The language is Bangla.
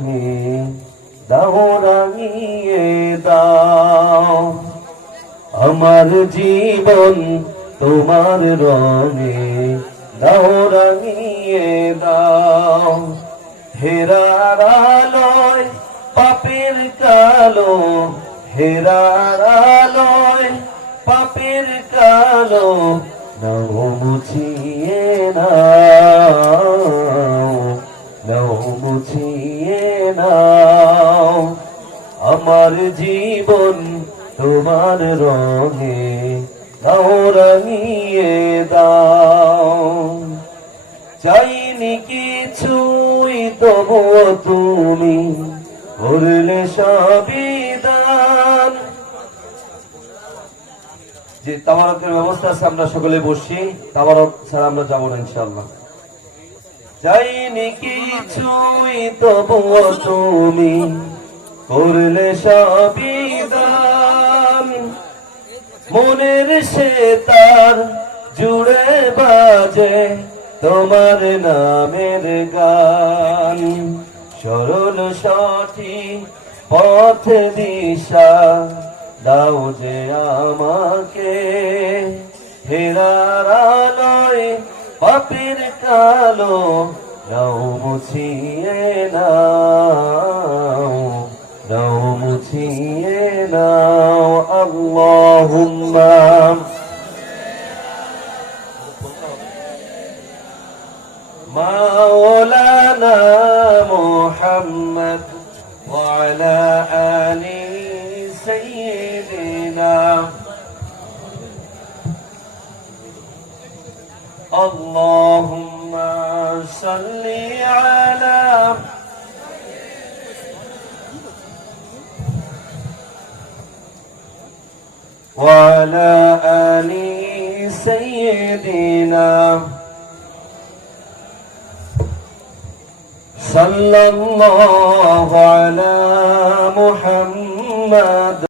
রঙে দাও রাঙিয়ে দাও আমার জীবন তোমার রঙে দাও রাঙিয়ে দাও হেরার আলোয় পাপের কালো হেরার আলোয় পাপের কালো নাও মুছিয়ে নাও নাও মুছিয়ে নাও আমার জীবন তোমার রঙে দাও রাঙিয়ে দাও চাইনি কিছুই তবুও তুমি করলে সবই দান। যে তাবারকের ব্যবস্থা আছে আমরা সকলে বসি, তাবারক ছাড়া আমরা যাবো না ইনশাআল্লাহ। চাইনি কিছুই তবুও তুমি করলে সবই দান মনের সে তার জুড়ে বাজে তোমার নামের গান সরল সঠিক পথ দিশা দাও যে আমাকে হেরার আলোয় পাপের কালো নাও মুছিয়ে নাও নাও মুছিয়ে নাও আল্লাহুম্মা মাওলানা মুহাম্মদ ওয়া আলা আলি সাইয়্যিদিনা আল্লাহুম্মা সাল্লি আলা وعلى آل سيدنا صلى الله على محمد